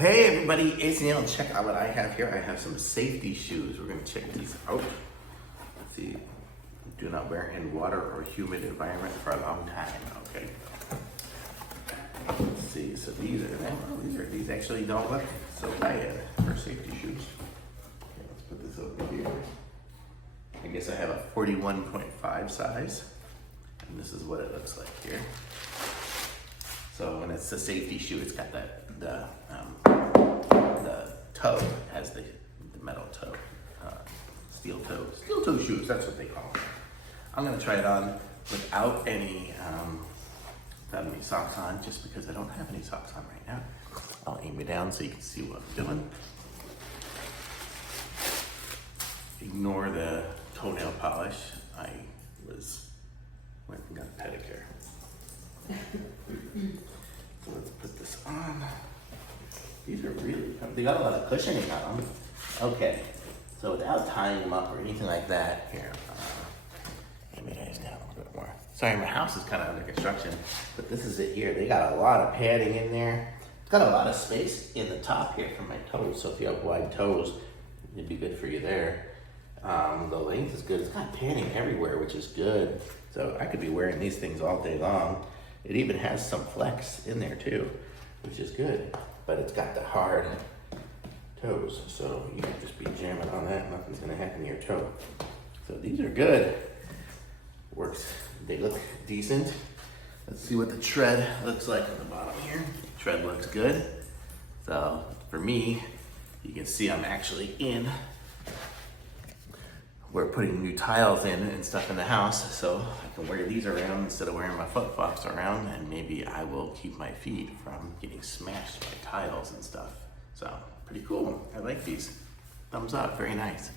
Hey everybody, it's Neil. Check out what I have here. I have some safety shoes. We're gonna check these out. Let's see. Do not wear in water or humid environment for a long time. Okay. Let's see. So these these actually don't look so bad for safety shoes. Okay, let's put this over here. I guess I have a 41.5 size, and this is what it looks like here. So when it's a safety shoe, it's got the toe has the metal toe, steel toe shoes. That's what they call them. I'm gonna try it on without any socks on, just because I don't have any socks on right now. I'll aim it down so you can see what I'm doing. Ignore the toenail polish. I went and got a pedicure. So let's put this on. These are really, they got a lot of cushioning on them. Okay, so without tying them up or anything like that, here, let me guys down a little bit more. Sorry, my house is kind of under construction, but this is it here. They got a lot of padding in there. It's got a lot of space in the top here for my toes, so if you have wide toes, it'd be good for you there. The length is good. It's got padding everywhere, which is good. So I could be wearing these things all day long. It even has some flex in there too, which is good. But it's got the hard toes, so you can just be jamming on that. Nothing's gonna happen to your toe. So these are good. Works. They look decent. Let's see what the tread looks like at the bottom here. Tread looks good. So for me, you can see I'm actually in. We're putting new tiles in and stuff in the house, so I can wear these around instead of wearing my flip-flops around, and maybe I will keep my feet from getting smashed by tiles and stuff. So, pretty cool. I like these. Thumbs up, very nice.